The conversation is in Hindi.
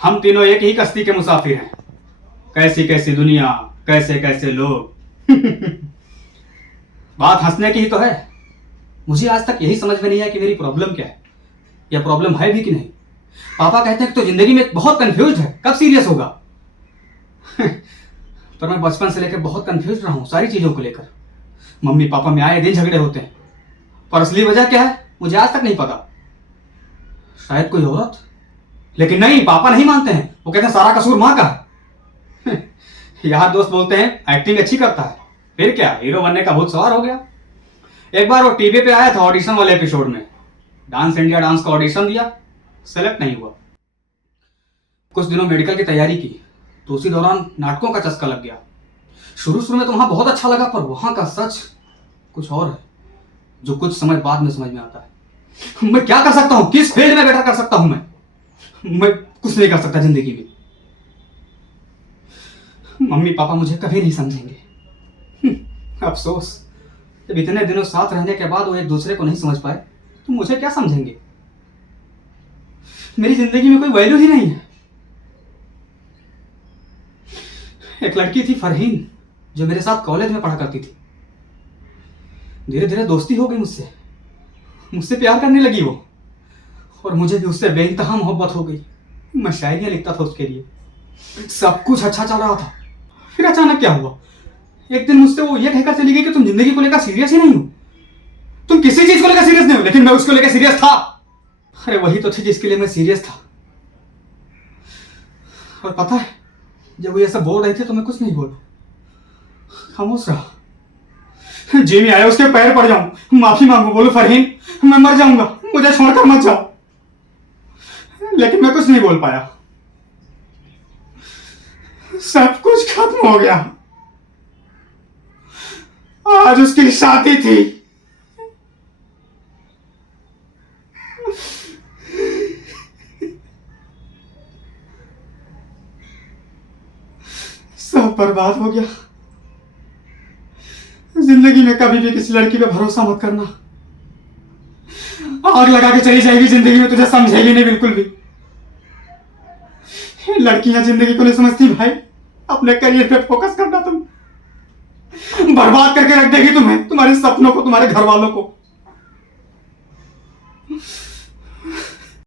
हम तीनों एक ही कश्ती के मुसाफिर हैं। कैसी कैसी दुनिया, कैसे कैसे लोग। बात हंसने की ही तो है। मुझे आज तक यही समझ में नहीं आया कि मेरी प्रॉब्लम क्या है, या प्रॉब्लम है भी कि नहीं। पापा कहते हैं कि तो जिंदगी में बहुत कंफ्यूज है, कब सीरियस होगा। पर मैं बचपन से लेकर बहुत कंफ्यूज रहा हूं सारी चीजों को लेकर। मम्मी पापा में आए दिन झगड़े होते हैं, पर असली वजह क्या है मुझे आज तक नहीं पता। शायद कोई औरत, लेकिन नहीं, पापा नहीं मानते हैं। वो कहते हैं सारा कसूर माँ का है। यार दोस्त बोलते हैं एक्टिंग अच्छी करता है, फिर क्या हीरो बनने का भूत सवार हो गया। एक बार वो टीवी पे आया था ऑडिशन वाले एपिसोड में, डांस इंडिया डांस का ऑडिशन दिया, सेलेक्ट नहीं हुआ। कुछ दिनों मेडिकल की तैयारी की तो उसी दौरान नाटकों का चस्का लग गया। शुरू शुरू में तो वहां बहुत अच्छा लगा, पर वहां का सच कुछ और है जो कुछ समय बाद में समझ में आता है। मैं क्या कर सकता हूं, किस फील्ड में बेटर कर सकता हूं। मैं कुछ नहीं कर सकता जिंदगी में। मम्मी पापा मुझे कभी नहीं समझेंगे। अफसोस, जब इतने दिनों साथ रहने के बाद वो एक दूसरे को नहीं समझ पाए तो मुझे क्या समझेंगे। मेरी जिंदगी में कोई वैल्यू ही नहीं है। एक लड़की थी फरहीन, जो मेरे साथ कॉलेज में पढ़ा करती थी। धीरे धीरे दोस्ती हो गई मुझसे प्यार करने लगी वो, और मुझे भी उससे बेइंतहा मोहब्बत हो गई। मैं शायरियां लिखता था उसके लिए, सब कुछ अच्छा चल रहा था। फिर अचानक क्या हुआ, एक दिन मुझसे वो ये कहकर चली गई कि तुम जिंदगी को लेकर सीरियस ही नहीं हो, तुम किसी चीज को लेकर सीरियस नहीं हो। लेकिन मैं उसको लेकर सीरियस था। अरे वही तो थी जिसके लिए मैं सीरियस था। और पता है, जब वो ये सब बोल रही थी तो मैं कुछ नहीं बोला, खामोश रहा। जी में आया उसके पैर पड़ जाऊं, माफी मांगू, बोलूं फरहीन मैं मर जाऊंगा, मुझे छोड़कर मत जाओ। लेकिन मैं कुछ नहीं बोल पाया। सब कुछ खत्म हो गया। आज उसकी शादी थी। सब बर्बाद हो गया। जिंदगी में कभी भी किसी लड़की पे भरोसा मत करना। आग लगा के चली जाएगी जिंदगी में, तुझे समझेगी नहीं बिल्कुल भी। लड़कियां जिंदगी को नहीं समझती भाई। अपने करियर पे फोकस करना, तुम बर्बाद करके रख देगी तुम्हें, तुम्हारे सपनों को, तुम्हारे घर वालों को।